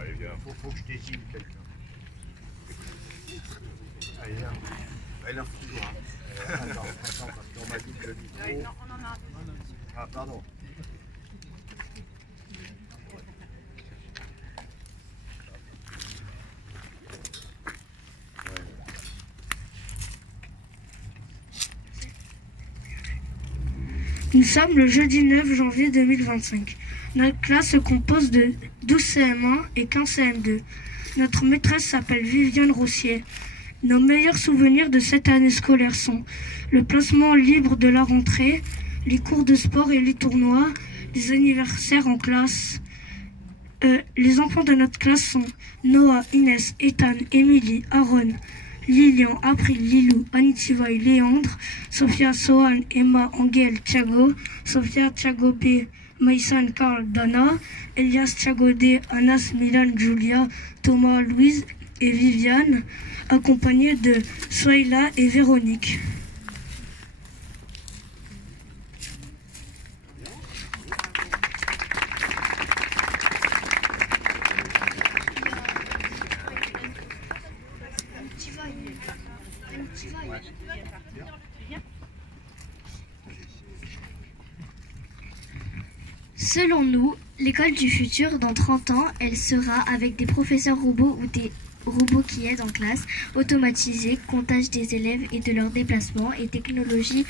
Allez, viens. Faut que je désigne quelqu'un. Allez, viens. Elle a toujours. Attends, parce qu'on m'a dit que le micro... Non, on en a. Ah, pardon. Nous sommes le jeudi 9 janvier 2025. Notre classe se compose de 12 CM1 et 15 CM2. Notre maîtresse s'appelle Viviane Rossier. Nos meilleurs souvenirs de cette année scolaire sont le placement libre de la rentrée, les cours de sport et les tournois, les anniversaires en classe. Les enfants de notre classe sont Noah, Inès, Ethan, Émilie, Aaron, Lilian, April, Lilou, Anitiva et Léandre, Sophia, Sohan, Emma, Angel, Thiago, Sophia, Thiago B, Maïsan, Karl, Dana, Elias, Thiago D, Anas, Milan, Julia, Thomas, Louise et Viviane, accompagnés de Soayla et Véronique. Selon nous, l'école du futur, dans 30 ans, elle sera avec des professeurs robots ou des robots qui aident en classe, automatisés, comptage des élèves et de leurs déplacements et technologie,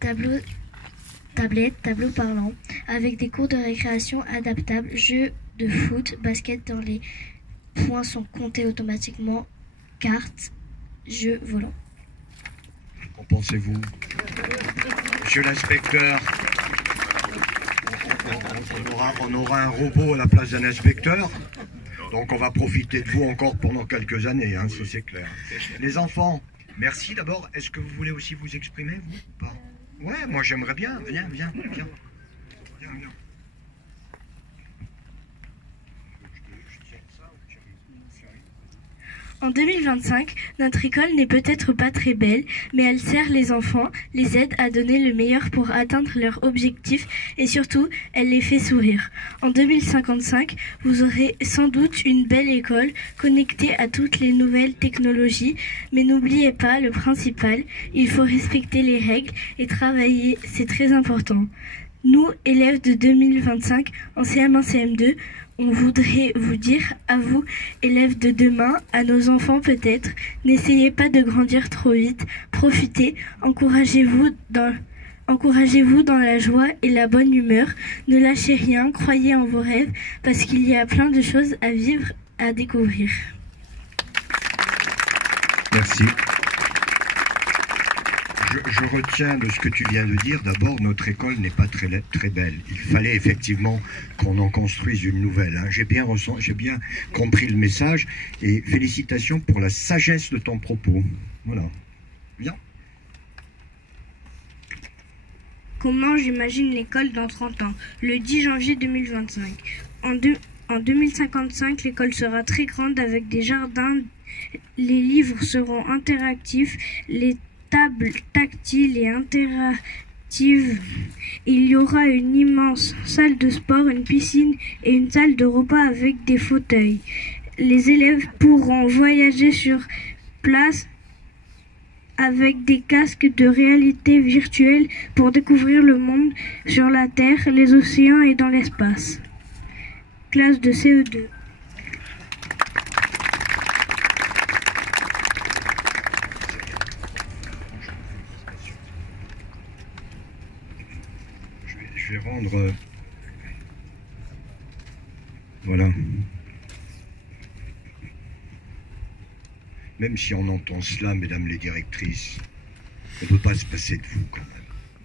tablettes, tableaux parlants, avec des cours de récréation adaptables, jeux de foot, basket dans les points sont comptés automatiquement, cartes, jeux volants. Qu'en pensez-vous? Monsieur l'inspecteur, on aura un robot à la place d'un inspecteur, donc on va profiter de vous encore pendant quelques années, hein, ça c'est clair. Les enfants, merci d'abord. Est-ce que vous voulez aussi vous exprimer, vous ou pas? Ouais, moi j'aimerais bien. Viens. Viens. En 2025, notre école n'est peut-être pas très belle, mais elle sert les enfants, les aide à donner le meilleur pour atteindre leurs objectifs et surtout, elle les fait sourire. En 2055, vous aurez sans doute une belle école connectée à toutes les nouvelles technologies, mais n'oubliez pas le principal, il faut respecter les règles et travailler, c'est très important. Nous, élèves de 2025 en CM1, CM2, on voudrait vous dire, à vous, élèves de demain, à nos enfants peut-être, n'essayez pas de grandir trop vite, profitez, encouragez-vous dans la joie et la bonne humeur, ne lâchez rien, croyez en vos rêves, parce qu'il y a plein de choses à vivre, à découvrir. Merci. Je retiens de ce que tu viens de dire, d'abord, notre école n'est pas très belle. Il fallait effectivement qu'on en construise une nouvelle. Hein. J'ai bien compris le message et félicitations pour la sagesse de ton propos. Voilà. Bien. Comment j'imagine l'école dans 30 ans? Le 10 janvier 2025. En 2055, l'école sera très grande avec des jardins. Les livres seront interactifs. Les tables tactiles et interactives. Il y aura une immense salle de sport, une piscine et une salle de repas avec des fauteuils. Les élèves pourront voyager sur place avec des casques de réalité virtuelle pour découvrir le monde sur la Terre, les océans et dans l'espace. Classe de CE2. Je vais rendre... Voilà. Même si on entend cela, mesdames les directrices, on ne peut pas se passer de vous quand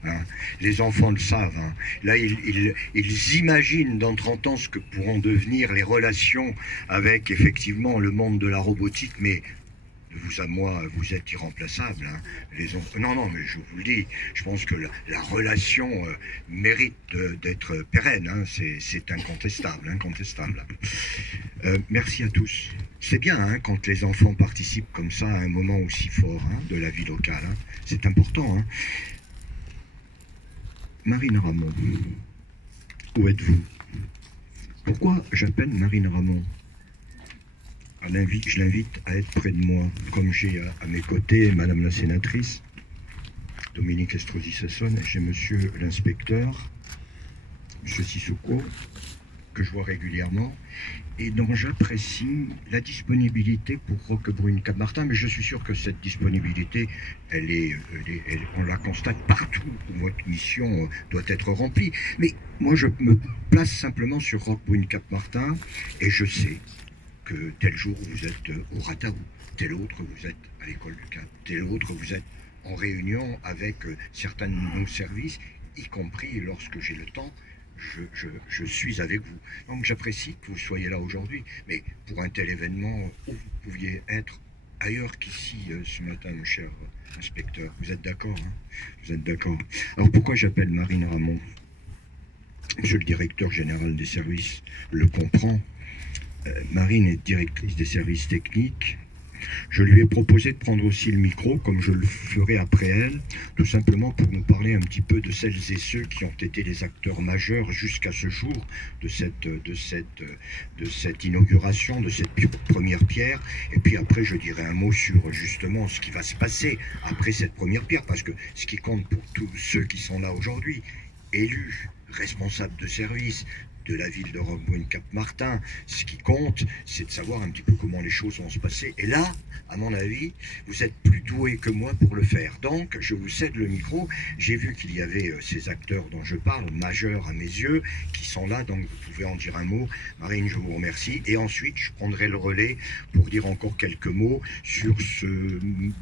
même. Hein. Les enfants le savent. Hein. Là, ils imaginent dans 30 ans ce que pourront devenir les relations avec effectivement le monde de la robotique, mais de vous à moi, vous êtes irremplaçables. Hein. Non, mais je vous le dis, je pense que la relation mérite d'être pérenne. Hein. C'est incontestable. Merci à tous. C'est bien hein, quand les enfants participent comme ça à un moment aussi fort hein, de la vie locale. Hein. C'est important. Hein. Marine Ramon, où êtes-vous? Pourquoi j'appelle Marine Ramon? Je l'invite à être près de moi, comme j'ai à mes côtés Madame la sénatrice, Dominique Estrosi-Sassonne, et j'ai Monsieur l'inspecteur, Monsieur Sissoko, que je vois régulièrement, et dont j'apprécie la disponibilité pour Roquebrune-Cap-Martin, mais je suis sûr que cette disponibilité, on la constate partout où votre mission doit être remplie. Mais moi, je me place simplement sur Roquebrune-Cap-Martin, et je sais que tel jour vous êtes au Rataou, tel autre vous êtes à l'école du Cap, tel autre vous êtes en réunion avec certains de nos services, y compris lorsque j'ai le temps, je suis avec vous. Donc j'apprécie que vous soyez là aujourd'hui, mais pour un tel événement, où vous pouviez être ailleurs qu'ici ce matin, mon cher inspecteur. Vous êtes d'accord, hein? Vous êtes d'accord. Alors pourquoi j'appelle Marine Ramon? Monsieur le directeur général des services le comprend. Marine est directrice des services techniques. Je lui ai proposé de prendre aussi le micro, comme je le ferai après elle, tout simplement pour nous parler un petit peu de celles et ceux qui ont été les acteurs majeurs jusqu'à ce jour de cette inauguration, de cette première pierre. Et puis après, je dirai un mot sur justement ce qui va se passer après cette première pierre, parce que ce qui compte pour tous ceux qui sont là aujourd'hui, élus, responsables de service, de la ville de Roquebrune-Cap-Martin, ce qui compte, c'est de savoir un petit peu comment les choses vont se passer. Et là, à mon avis, vous êtes plus doué que moi pour le faire. Donc, je vous cède le micro. J'ai vu qu'il y avait ces acteurs dont je parle, majeurs à mes yeux, qui sont là, donc vous pouvez en dire un mot. Marine, je vous remercie. Et ensuite, je prendrai le relais pour dire encore quelques mots sur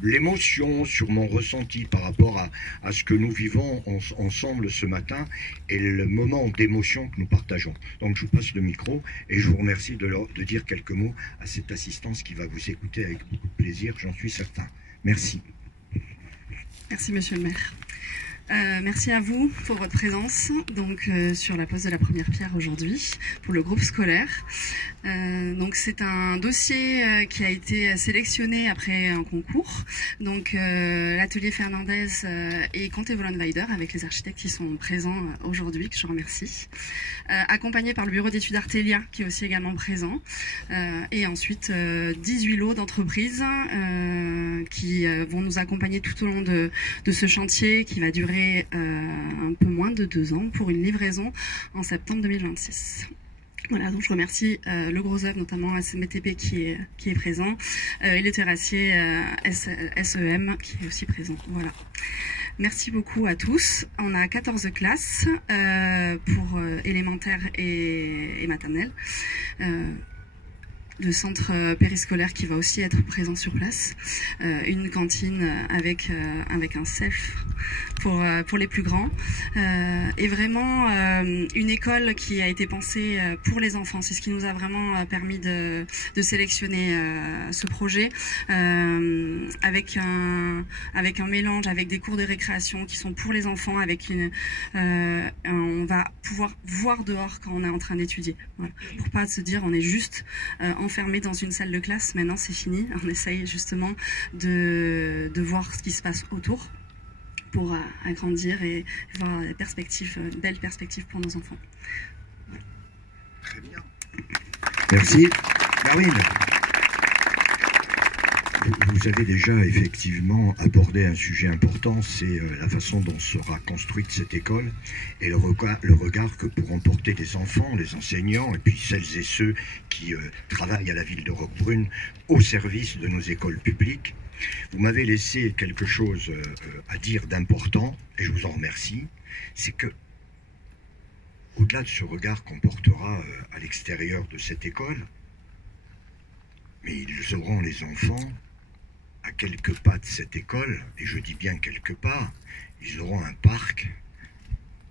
l'émotion, sur mon ressenti par rapport à ce que nous vivons ensemble ce matin et le moment d'émotion que nous partageons. Donc je vous passe le micro et je vous remercie de dire quelques mots à cette assistance qui va vous écouter avec beaucoup de plaisir, j'en suis certain. Merci. Merci Monsieur le maire. Merci à vous pour votre présence donc sur la pose de la première pierre aujourd'hui pour le groupe scolaire. Donc c'est un dossier qui a été sélectionné après un concours. Donc l'atelier Fernandez et Comte Vollenweider avec les architectes qui sont présents aujourd'hui, que je remercie. Accompagné par le bureau d'études Artelia qui est aussi également présent. Et ensuite 18 lots d'entreprises qui vont nous accompagner tout au long de ce chantier qui va durer un peu moins de 2 ans pour une livraison en septembre 2026. Voilà, donc je remercie le gros œuvre, notamment SMTP qui est présent, et le terrassier SEM qui est aussi présent. Voilà. Merci beaucoup à tous. On a 14 classes pour élémentaire et maternelle. Le centre périscolaire qui va aussi être présent sur place, une cantine avec un self pour les plus grands, et vraiment une école qui a été pensée pour les enfants. C'est ce qui nous a vraiment permis de sélectionner ce projet, avec un mélange, avec des cours de récréation qui sont pour les enfants, avec on va pouvoir voir dehors quand on est en train d'étudier. Voilà. Pour pas se dire on est juste enfermé dans une salle de classe, maintenant c'est fini. On essaye justement de voir ce qui se passe autour pour agrandir et voir des perspectives, belles perspectives pour nos enfants. Voilà. Très bien. Merci. Marine, vous avez déjà effectivement abordé un sujet important, c'est la façon dont sera construite cette école et le regard que pourront porter les enfants, les enseignants et puis celles et ceux qui travaillent à la ville de Roquebrune au service de nos écoles publiques. Vous m'avez laissé quelque chose à dire d'important et je vous en remercie, c'est que au-delà de ce regard qu'on portera à l'extérieur de cette école, mais ils auront, les enfants, à quelques pas de cette école, et je dis bien quelques pas, ils auront un parc,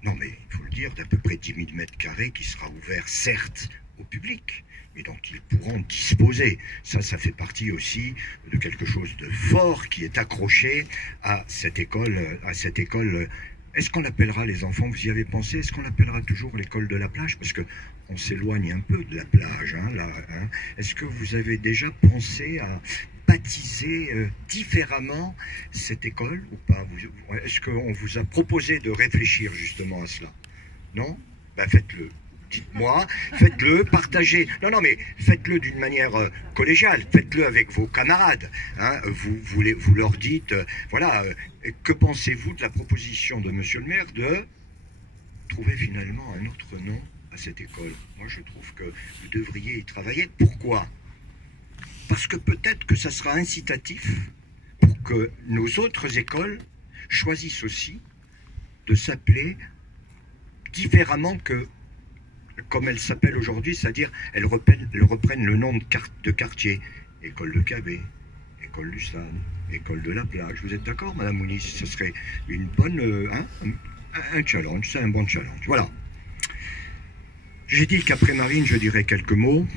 non mais il faut le dire, d'à peu près 10 000 m² qui sera ouvert certes au public, mais dont ils pourront disposer. Ça fait partie aussi de quelque chose de fort qui est accroché à cette école. Est-ce qu'on appellera les enfants, vous y avez pensé, est-ce qu'on appellera toujours l'école de la plage? Parce que on s'éloigne un peu de la plage, là. Est-ce que vous avez déjà pensé à baptiser différemment cette école ou pas? Est-ce qu'on vous a proposé de réfléchir justement à cela? Non? Ben faites-le. dites-moi, faites-le, partagez. Non, non, mais faites-le d'une manière collégiale, faites-le avec vos camarades. Hein. Vous leur dites, voilà, que pensez-vous de la proposition de Monsieur le maire de trouver finalement un autre nom à cette école? Moi, je trouve que vous devriez y travailler. Pourquoi? Parce que peut-être que ça sera incitatif pour que nos autres écoles choisissent aussi de s'appeler différemment que comme elles s'appellent aujourd'hui, c'est-à-dire elles reprennent le nom de quartier. École de Cabé, école du Stade, école de la Plage. Vous êtes d'accord, Madame Mounis? Ce serait une bonne, un challenge, c'est un bon challenge. Voilà. J'ai dit qu'après Marine, je dirais quelques mots.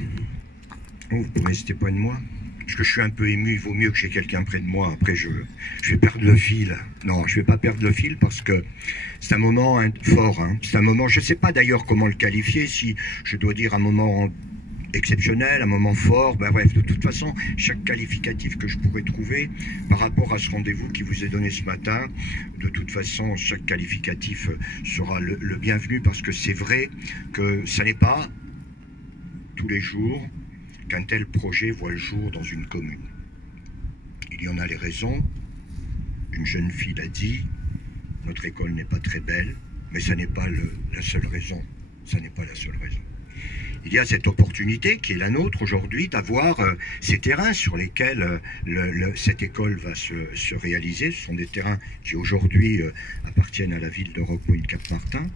Oh, vous ne restez pas de moi. Parce que je suis un peu ému, il vaut mieux que j'ai quelqu'un près de moi. Après, je vais perdre le fil. Non, je ne vais pas perdre le fil parce que c'est un moment fort. Hein. C'est un moment, je ne sais pas d'ailleurs comment le qualifier, si je dois dire un moment exceptionnel, un moment fort. Ben bref, de toute façon, chaque qualificatif que je pourrais trouver par rapport à ce rendez-vous qui vous est donné ce matin, de toute façon, chaque qualificatif sera le bienvenu parce que c'est vrai que ça n'est pas tous les jours qu'un tel projet voit le jour dans une commune. Il y en a les raisons. Une jeune fille l'a dit, notre école n'est pas très belle, mais ça n'est pas la seule raison. Ça n'est pas la seule raison. Il y a cette opportunité qui est la nôtre aujourd'hui d'avoir ces terrains sur lesquels cette école va se réaliser. Ce sont des terrains qui aujourd'hui appartiennent à la ville de Roqueville-Cap-Martin,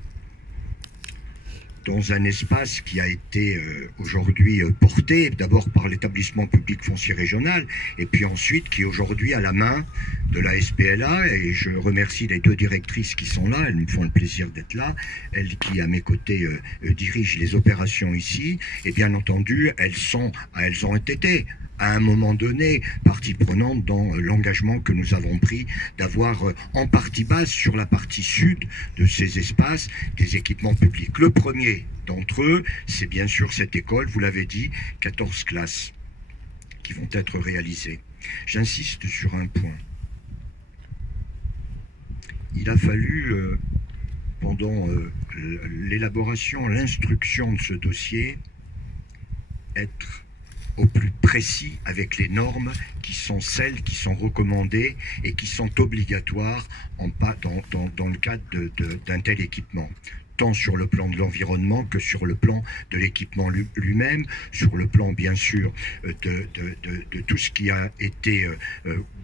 dans un espace qui a été aujourd'hui porté d'abord par l'établissement public foncier régional et puis ensuite qui est aujourd'hui à la main de la SPLA, et je remercie les deux directrices qui sont là, elles me font le plaisir d'être là, elles qui à mes côtés dirigent les opérations ici, et bien entendu elles ont été à un moment donné partie prenante dans l'engagement que nous avons pris d'avoir en partie base sur la partie sud de ces espaces des équipements publics. Le premier d'entre eux, c'est bien sûr cette école, vous l'avez dit, 14 classes qui vont être réalisées. J'insiste sur un point. Il a fallu, pendant l'élaboration, l'instruction de ce dossier, être au plus précis avec les normes qui sont celles qui sont recommandées et qui sont obligatoires dans le cadre d'un tel équipement, tant sur le plan de l'environnement que sur le plan de l'équipement lui-même, sur le plan bien sûr de tout ce qui a été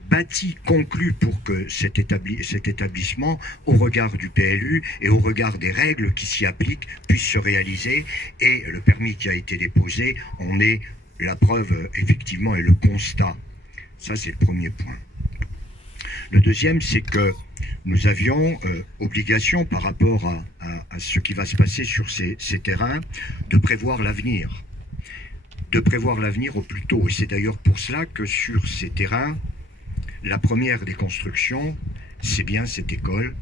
bâti, conclu pour que cet établissement, au regard du PLU et au regard des règles qui s'y appliquent, puisse se réaliser. Et le permis qui a été déposé en est la preuve, effectivement, et le constat. Ça, c'est le premier point. Le deuxième, c'est que nous avions obligation, par rapport à ce qui va se passer sur ces terrains, de prévoir l'avenir. De prévoir l'avenir au plus tôt. Et c'est d'ailleurs pour cela que sur ces terrains, la première des constructions, c'est bien cette école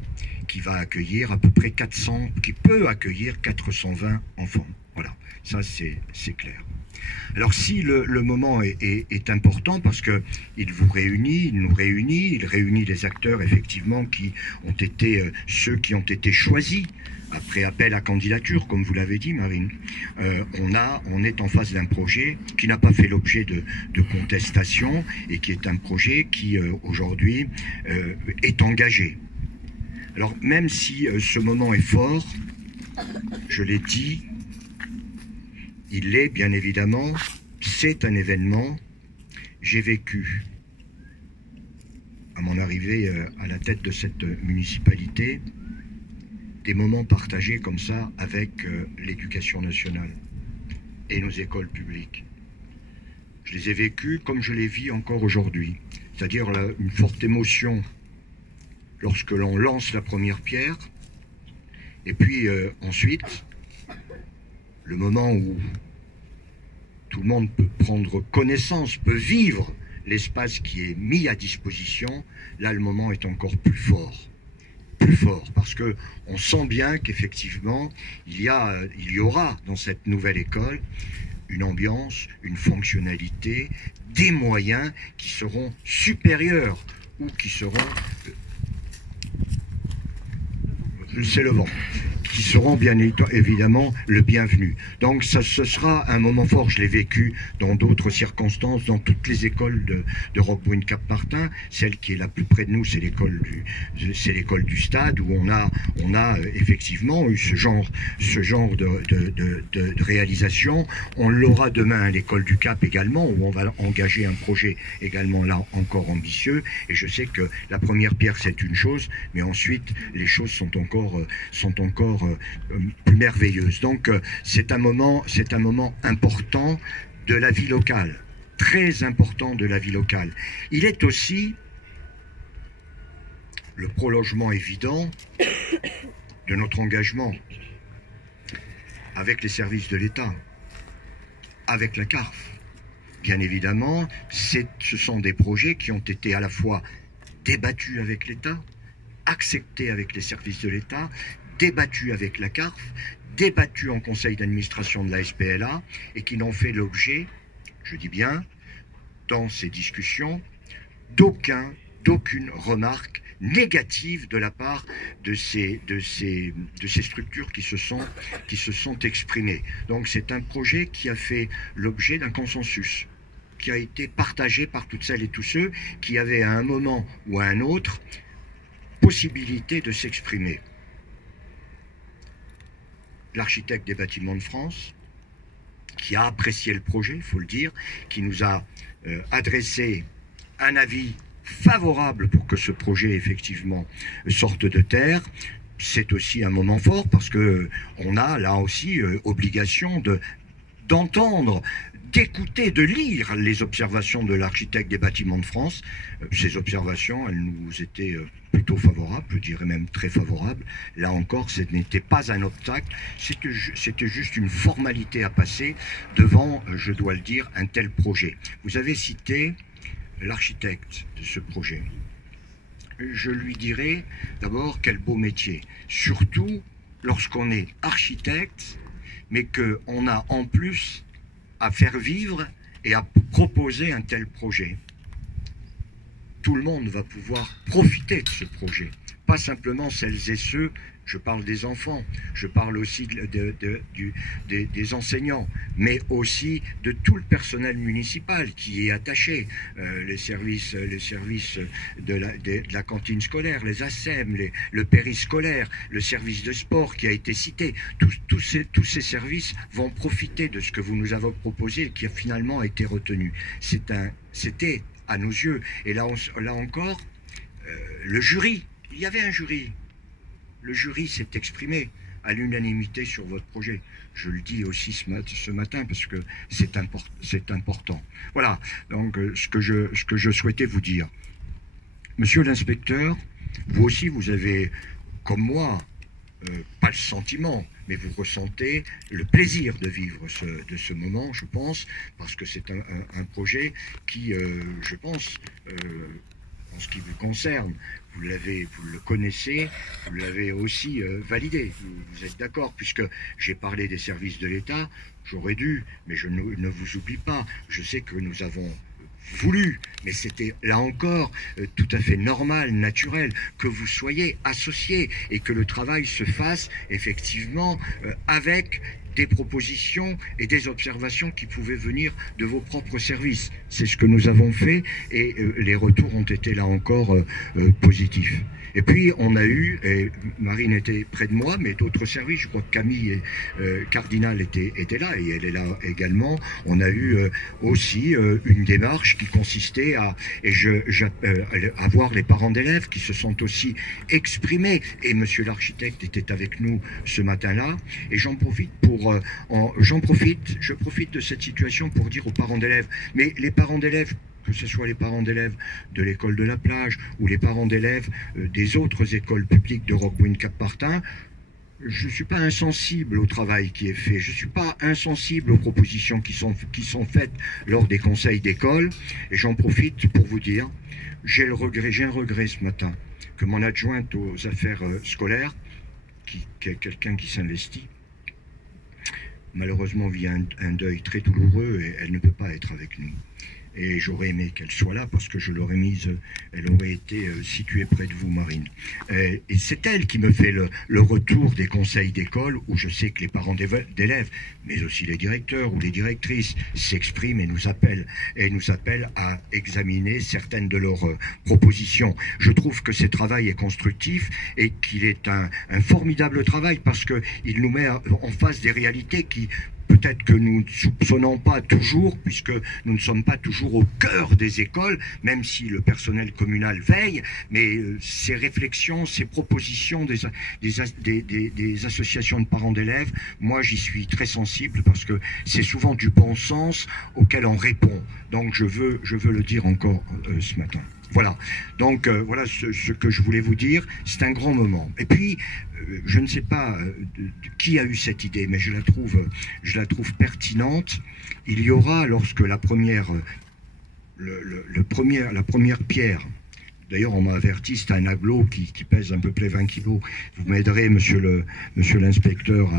qui va accueillir à peu près 400, qui peut accueillir 420 enfants. Voilà, ça c'est clair. Alors si le moment est important parce que il nous réunit, il réunit les acteurs effectivement qui ont été ceux qui ont été choisis après appel à candidature, comme vous l'avez dit, Marine. On est en face d'un projet qui n'a pas fait l'objet de contestation et qui est un projet qui aujourd'hui est engagé. Alors même si ce moment est fort, je l'ai dit, il est bien évidemment, c'est un événement. J'ai vécu, à mon arrivée à la tête de cette municipalité, des moments partagés comme ça avec l'éducation nationale et nos écoles publiques. Je les ai vécus comme je les vis encore aujourd'hui, c'est-à-dire une forte émotion lorsque l'on lance la première pierre, et puis ensuite, le moment où tout le monde peut prendre connaissance, peut vivre l'espace qui est mis à disposition, là le moment est encore plus fort. Plus fort, parce que on sent bien qu'effectivement, il y aura dans cette nouvelle école une ambiance, une fonctionnalité, des moyens qui seront supérieurs ou qui seront... C'est le vent. qui seront bien évidemment le bienvenu. Donc ce sera un moment fort, je l'ai vécu dans d'autres circonstances, dans toutes les écoles de Roquebrune-Cap-Martin. Celle qui est la plus près de nous, c'est l'école du Stade, où on a effectivement eu ce genre de réalisation. On l'aura demain à l'école du Cap également, où on va engager un projet également là encore ambitieux. Et je sais que la première pierre, c'est une chose, mais ensuite les choses sont encore plus merveilleuses. Donc c'est un moment important de la vie locale, très important de la vie locale. Il est aussi le prolongement évident de notre engagement avec les services de l'État, avec la CARF. Bien évidemment, ce sont des projets qui ont été à la fois débattus avec l'État, acceptés avec les services de l'État, débattus avec la CARF, débattus en conseil d'administration de la SPLA, et qui n'ont fait l'objet, je dis bien, dans ces discussions, d'aucune remarque négative de la part de ces structures qui se sont exprimées. Donc c'est un projet qui a fait l'objet d'un consensus, qui a été partagé par toutes celles et tous ceux qui avaient à un moment ou à un autre possibilité de s'exprimer. L'architecte des Bâtiments de France, qui a apprécié le projet, il faut le dire, qui nous a adressé un avis favorable pour que ce projet effectivement sorte de terre. C'est aussi un moment fort parce que on a là aussi obligation d'entendre, d'écouter, de lire les observations de l'architecte des Bâtiments de France. Ces observations, elles nous étaient plutôt favorables, je dirais même très favorables. Là encore, ce n'était pas un obstacle, c'était juste une formalité à passer devant, je dois le dire, un tel projet. Vous avez cité l'architecte de ce projet. Je lui dirais d'abord quel beau métier, surtout lorsqu'on est architecte, mais qu'on a en plus à faire vivre et à proposer un tel projet. Tout le monde va pouvoir profiter de ce projet, pas simplement celles et ceux, je parle des enfants, je parle aussi des enseignants, mais aussi de tout le personnel municipal qui est attaché, les services de la cantine scolaire, les ASEM, le périscolaire, le service de sport qui a été cité. Tous ces services vont profiter de ce que vous nous avez proposé et qui a finalement été retenu. C'était à nos yeux, et là encore, le jury, il y avait un jury. Le jury s'est exprimé à l'unanimité sur votre projet. Je le dis aussi ce matin parce que c'est important. Voilà, donc ce que je souhaitais vous dire. Monsieur l'inspecteur, vous aussi vous avez, comme moi, pas le sentiment, mais vous ressentez le plaisir de vivre de ce moment, je pense, parce que c'est un projet qui, je pense, en ce qui vous concerne, vous le connaissez, vous l'avez aussi validé. Vous êtes d'accord, puisque j'ai parlé des services de l'État, j'aurais dû, mais je ne vous oublie pas. Je sais que nous avons voulu, mais c'était là encore tout à fait normal, naturel, que vous soyez associés et que le travail se fasse effectivement avec des propositions et des observations qui pouvaient venir de vos propres services. C'est ce que nous avons fait et les retours ont été là encore positifs. Et puis on a eu, et Marine était près de moi, mais d'autres services, je crois que Camille Cardinal était là et elle est là également. On a eu aussi une démarche qui consistait à voir les parents d'élèves qui se sont aussi exprimés. Et monsieur l'architecte était avec nous ce matin-là. Et je profite de cette situation pour dire aux parents d'élèves, mais les parents d'élèves, que ce soit les parents d'élèves de l'école de la plage ou les parents d'élèves des autres écoles publiques de Roquebrune-Cap-Martin, je ne suis pas insensible au travail qui est fait, je ne suis pas insensible aux propositions qui sont faites lors des conseils d'école, et j'en profite pour vous dire, j'ai un regret ce matin, que mon adjointe aux affaires scolaires, qui est quelqu'un qui s'investit, malheureusement vit un deuil très douloureux et elle ne peut pas être avec nous. et j'aurais aimé qu'elle soit là parce que je l'aurais mise, elle aurait été située près de vous, Marine. Et c'est elle qui me fait le retour des conseils d'école où je sais que les parents d'élèves, mais aussi les directeurs ou les directrices s'expriment et nous appellent à examiner certaines de leurs propositions. Je trouve que ce travail est constructif et qu'il est un formidable travail parce qu'il nous met en face des réalités qui peut-être que nous ne soupçonnons pas toujours, puisque nous ne sommes pas toujours au cœur des écoles, même si le personnel communal veille, mais ces réflexions, ces propositions des associations de parents d'élèves, moi j'y suis très sensible parce que c'est souvent du bon sens auquel on répond. Donc je veux le dire encore ce matin. Voilà, donc voilà ce que je voulais vous dire, c'est un grand moment. Et puis, je ne sais pas qui a eu cette idée, mais je la trouve pertinente. Il y aura, lorsque la première pierre, d'ailleurs on m'a averti, c'est un aglo qui pèse à peu près 20 kilos, vous m'aiderez, monsieur l'inspecteur,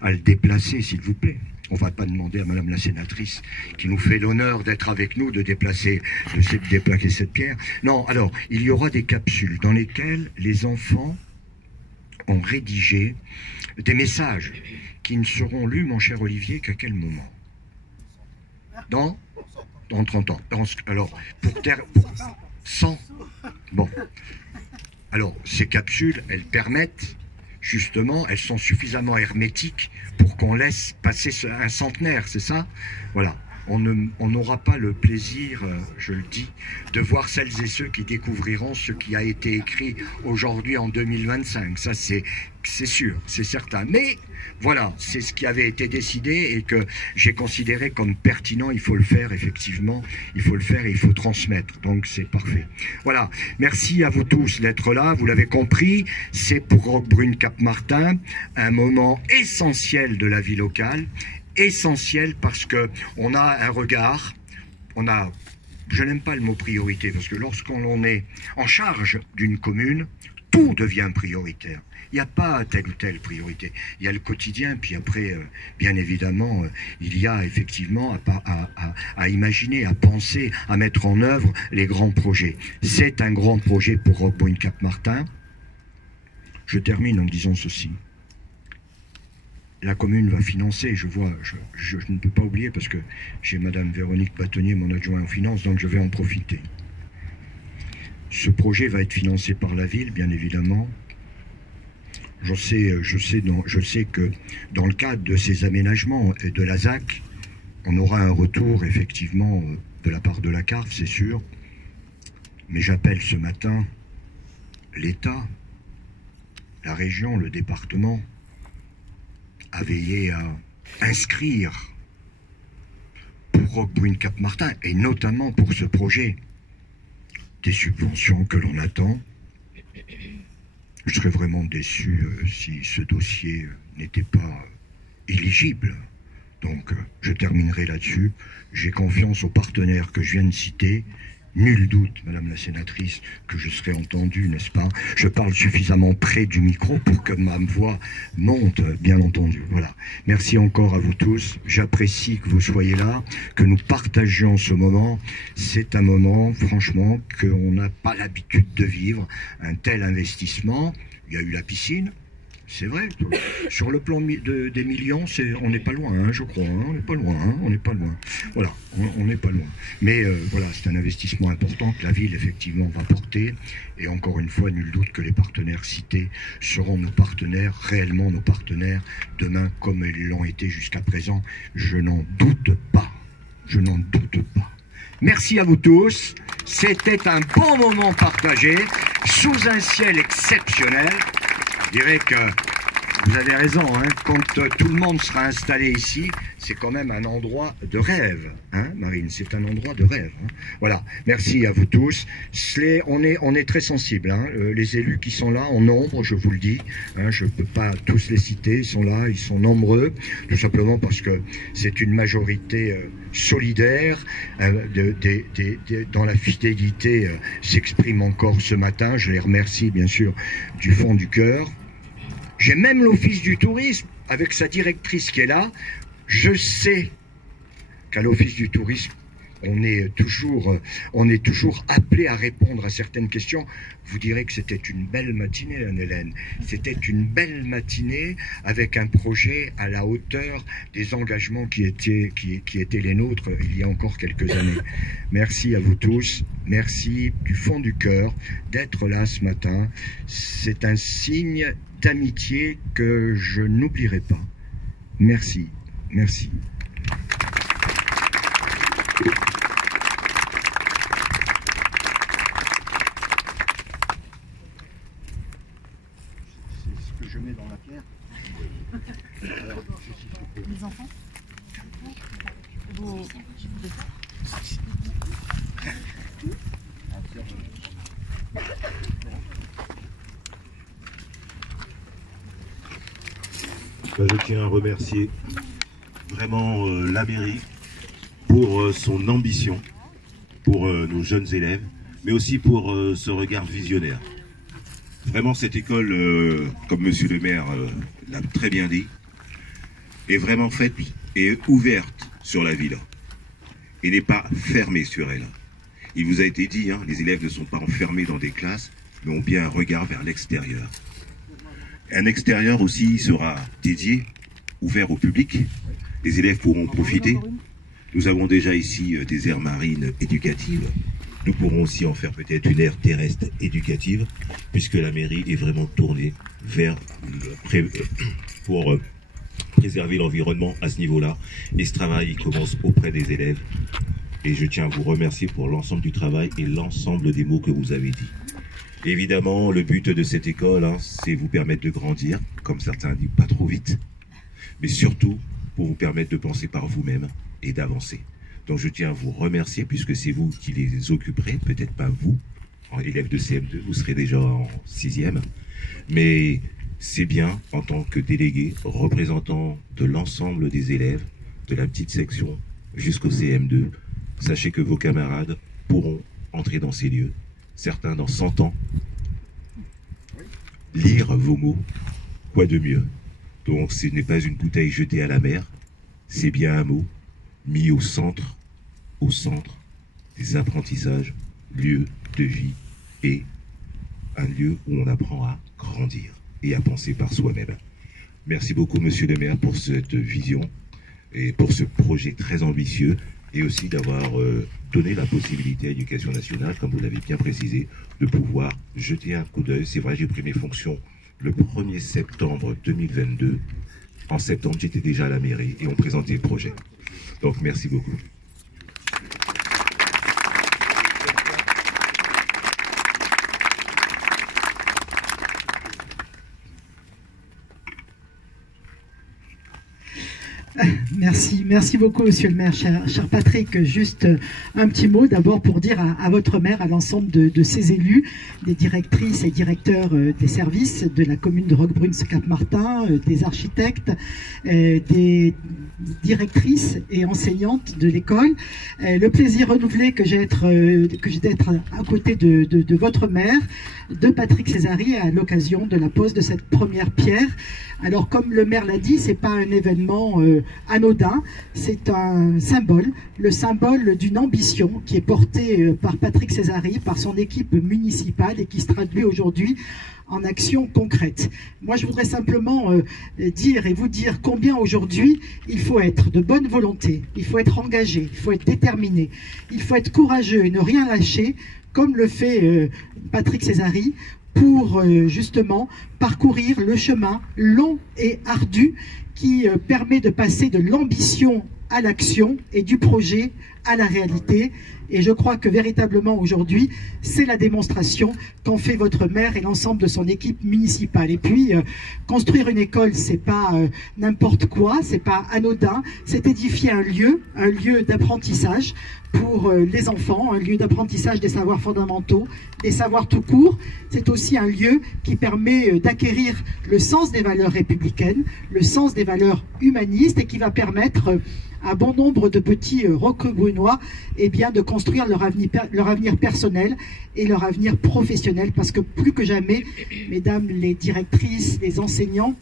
à le déplacer, s'il vous plaît. On ne va pas demander à madame la sénatrice, qui nous fait l'honneur d'être avec nous, de déplacer cette pierre. Non, alors, il y aura des capsules dans lesquelles les enfants ont rédigé des messages qui ne seront lus, mon cher Olivier, qu'à quel moment? Dans 30 ans. Alors, pour 100. Bon. Alors, ces capsules, elles permettent... Justement, elles sont suffisamment hermétiques pour qu'on laisse passer un centenaire, c'est ça? Voilà. On n'aura pas le plaisir, je le dis, de voir celles et ceux qui découvriront ce qui a été écrit aujourd'hui en 2025. Ça, c'est sûr, c'est certain. Mais voilà, c'est ce qui avait été décidé et que j'ai considéré comme pertinent. Il faut le faire, effectivement. Il faut le faire et il faut transmettre. Donc, c'est parfait. Voilà. Merci à vous tous d'être là. Vous l'avez compris, c'est pour Roquebrune Cap-Martin un moment essentiel de la vie locale. Essentiel parce que on a un regard, je n'aime pas le mot priorité, parce que lorsqu'on est en charge d'une commune, tout devient prioritaire. Il n'y a pas telle ou telle priorité. Il y a le quotidien, puis après, bien évidemment, il y a effectivement à imaginer, à penser, à mettre en œuvre les grands projets. C'est un grand projet pour Roquebrune Cap-Martin. Je termine en disant ceci. La commune va financer, je ne peux pas oublier parce que j'ai madame Véronique Bâtonnier, mon adjoint en finances, donc je vais en profiter. Ce projet va être financé par la ville, bien évidemment. Je sais que dans le cadre de ces aménagements et de la ZAC, on aura un retour, effectivement, de la part de la CARF, c'est sûr. Mais j'appelle ce matin l'État, la région, le département, à veiller à inscrire pour Roquebrune Cap-Martin, et notamment pour ce projet, des subventions que l'on attend. Je serais vraiment déçu si ce dossier n'était pas éligible. Donc, je terminerai là-dessus. J'ai confiance aux partenaires que je viens de citer. Nul doute, madame la sénatrice, que je serai entendu, n'est-ce pas? Je parle suffisamment près du micro pour que ma voix monte, bien entendu. Voilà. Merci encore à vous tous. J'apprécie que vous soyez là, que nous partagions ce moment. C'est un moment, franchement, qu'on n'a pas l'habitude de vivre. Un tel investissement. Il y a eu la piscine. C'est vrai, sur le plan des millions, on n'est pas loin, hein, je crois, hein, on n'est pas loin, hein, on n'est pas loin. Voilà, on n'est pas loin. Mais voilà, c'est un investissement important que la ville, effectivement, va porter. Et encore une fois, nul doute que les partenaires cités seront nos partenaires, réellement nos partenaires, demain, comme ils l'ont été jusqu'à présent. Je n'en doute pas. Je n'en doute pas. Merci à vous tous. C'était un bon moment partagé, sous un ciel exceptionnel. Je dirais que vous avez raison, hein, quand tout le monde sera installé ici, c'est quand même un endroit de rêve, hein, Marine, c'est un endroit de rêve. Hein. Voilà, merci à vous tous. On est très sensibles, hein, les élus qui sont là en nombre, je vous le dis, hein, je ne peux pas tous les citer, ils sont là, ils sont nombreux, tout simplement parce que c'est une majorité solidaire, dans la fidélité s'exprime encore ce matin, je les remercie bien sûr du fond du cœur. J'ai même l'Office du tourisme, avec sa directrice qui est là. Je sais qu'à l'Office du tourisme, on est toujours appelé à répondre à certaines questions. Vous direz que c'était une belle matinée, Anne-Hélène. C'était une belle matinée avec un projet à la hauteur des engagements qui étaient les nôtres il y a encore quelques années. Merci à vous tous. Merci du fond du cœur d'être là ce matin. C'est un signe d'amitié que je n'oublierai pas. Merci. Merci. C'est ce que je mets dans la pierre. Les enfants vous... Je tiens à remercier vraiment la mairie pour son ambition, pour nos jeunes élèves, mais aussi pour ce regard visionnaire. Vraiment, cette école, comme monsieur le maire l'a très bien dit, est vraiment faite et ouverte sur la ville et n'est pas fermée sur elle. Il vous a été dit, hein, les élèves ne sont pas enfermés dans des classes, mais ont bien un regard vers l'extérieur. Un extérieur aussi sera dédié, ouvert au public. Les élèves pourront profiter. Nous avons déjà ici des aires marines éducatives. Nous pourrons aussi en faire peut-être une aire terrestre éducative, puisque la mairie est vraiment tournée vers pour préserver l'environnement à ce niveau-là. Et ce travail il commence auprès des élèves. Et je tiens à vous remercier pour l'ensemble du travail et l'ensemble des mots que vous avez dit. Évidemment, le but de cette école, hein, c'est vous permettre de grandir, comme certains disent, pas trop vite, mais surtout pour vous permettre de penser par vous-même et d'avancer. Donc je tiens à vous remercier, puisque c'est vous qui les occuperez, peut-être pas vous, en élève de CM2, vous serez déjà en 6e, mais c'est bien, en tant que délégué, représentant de l'ensemble des élèves, de la petite section jusqu'au CM2, sachez que vos camarades pourront entrer dans ces lieux, certains dans 100 ans, lire vos mots, quoi de mieux. Donc ce n'est pas une bouteille jetée à la mer, c'est bien un mot mis au centre des apprentissages, lieu de vie et un lieu où on apprend à grandir et à penser par soi-même. Merci beaucoup, monsieur le maire, pour cette vision et pour ce projet très ambitieux, et aussi d'avoir donné la possibilité à l'Éducation nationale, comme vous l'avez bien précisé, de pouvoir jeter un coup d'œil. C'est vrai, j'ai pris mes fonctions le 1er septembre 2022. En septembre, j'étais déjà à la mairie et on présentait le projet. Donc, merci beaucoup. Merci beaucoup, monsieur le maire, cher Patrick. Juste un petit mot d'abord pour dire à votre maire, à l'ensemble de ses élus, des directrices et directeurs des services de la commune de Roquebrune-Cap-Martin, des architectes, des directrices et enseignantes de l'école, le plaisir renouvelé que j'ai d'être à côté de votre maire, de Patrick Césari, à l'occasion de la pose de cette première pierre. Alors, comme le maire l'a dit, c'est pas un événement anodin, c'est un symbole, le symbole d'une ambition qui est portée par Patrick Césari, par son équipe municipale et qui se traduit aujourd'hui en actions concrètes. Moi, je voudrais simplement vous dire combien aujourd'hui il faut être de bonne volonté, il faut être engagé, il faut être déterminé, il faut être courageux et ne rien lâcher, comme le fait Patrick Césari, pour justement parcourir le chemin long et ardu qui permet de passer de l'ambition à l'action et du projet à la réalité. Et je crois que véritablement aujourd'hui, c'est la démonstration qu'en fait votre maire et l'ensemble de son équipe municipale. Et puis, construire une école, c'est pas n'importe quoi, c'est pas anodin, c'est édifier un lieu d'apprentissage pour les enfants, un lieu d'apprentissage des savoirs fondamentaux, des savoirs tout court. C'est aussi un lieu qui permet d'acquérir le sens des valeurs républicaines, le sens des valeurs humanistes, et qui va permettre à bon nombre de petits roquebrunois de construire leur avenir personnel et leur avenir professionnel, parce que plus que jamais, mesdames les directrices, les enseignants,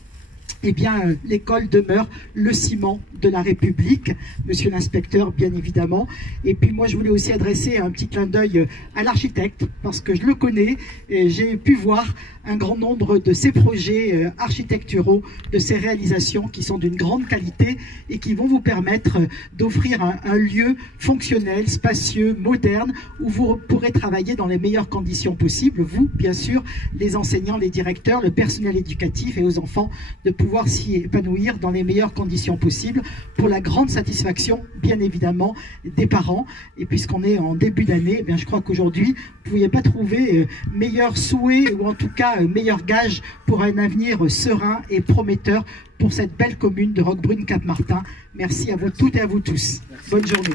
eh bien, l'école demeure le ciment de la République, monsieur l'inspecteur, bien évidemment. Et puis moi, je voulais aussi adresser un petit clin d'œil à l'architecte, parce que je le connais, et j'ai pu voir un grand nombre de ces projets architecturaux, de ces réalisations qui sont d'une grande qualité et qui vont vous permettre d'offrir un lieu fonctionnel, spacieux, moderne, où vous pourrez travailler dans les meilleures conditions possibles. Vous, bien sûr, les enseignants, les directeurs, le personnel éducatif et aux enfants, de pouvoir s'y épanouir dans les meilleures conditions possibles pour la grande satisfaction, bien évidemment, des parents. Et puisqu'on est en début d'année, eh bien, je crois qu'aujourd'hui, vous ne pouviez pas trouver meilleur souhait, ou en tout cas meilleur gage pour un avenir serein et prometteur pour cette belle commune de Roquebrune-Cap-Martin. Merci à vous toutes et à vous tous. Bonne journée.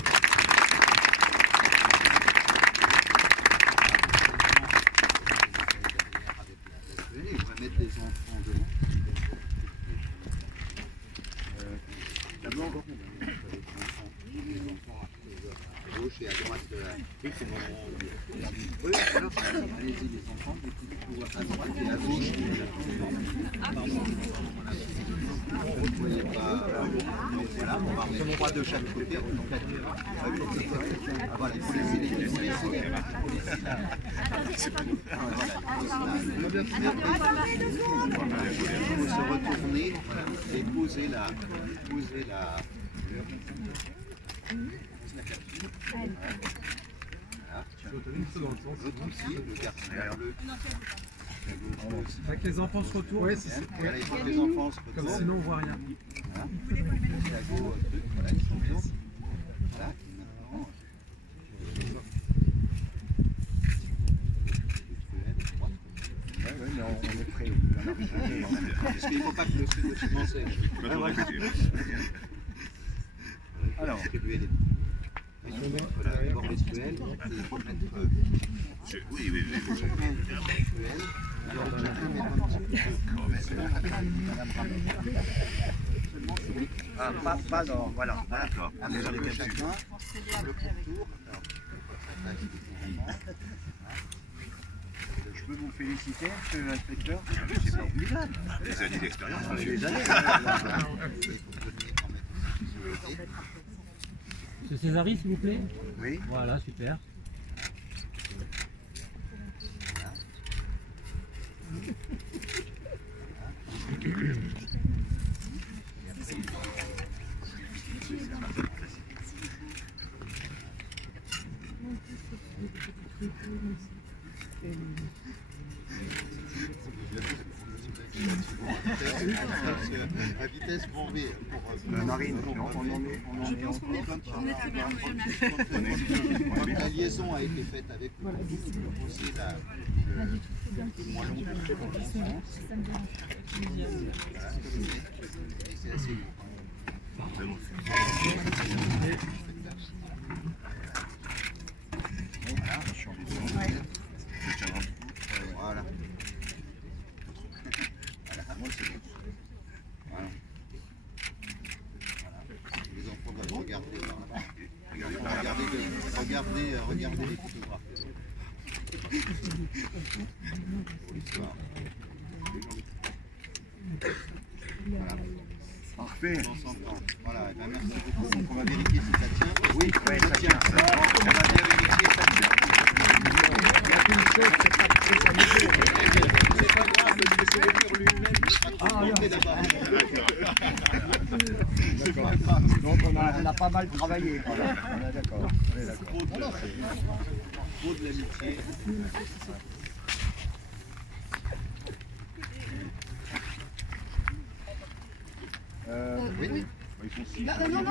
Et à droite de la rue, c'est allez-y les enfants, des petits couloirs à droite et à gauche. Vous ne voyez pas. Voilà, on va remettre 3 de chaque côté. Voilà, il faut laisser les il faut se retourner et poser la. Que les enfants se retournent. Ouais, c'est ça. Voilà, il faut que les enfants se retournent. Comme sinon on voit rien. Voilà. Mais on est prêt. Parce qu'il ne faut pas que le ciment sèche. Alors, distribuer les bord menstruel, il faut mettre Pas dans, voilà. D'accord. Avec chacun, le contour. Je peux vous féliciter, monsieur l'inspecteur. C'est formidable. Des années d'expérience. Des années. Monsieur Césari, s'il vous plaît. Oui. Voilà, super. À vitesse grand V. Marine, on en est. Je pense qu'on est très bien, monsieur le maire. La liaison a été faite avec le aussi le moins long de France. C'est assez long. Voilà. Les enfants doivent regarder par là-bas. Regardez les photographes. Pour l'histoire. Voilà. Parfait. Voilà, ben merci beaucoup. Donc on va vérifier si ça tient. Oui, ça tient. On va bien vérifier si ça tient. Il y a une chose, c'est pas très amusé. C'est pas grave, le laisser lui-même. Donc on a pas mal travaillé. Voilà. On est d'accord. Trop de l'amitié. Oui. Non, en fait.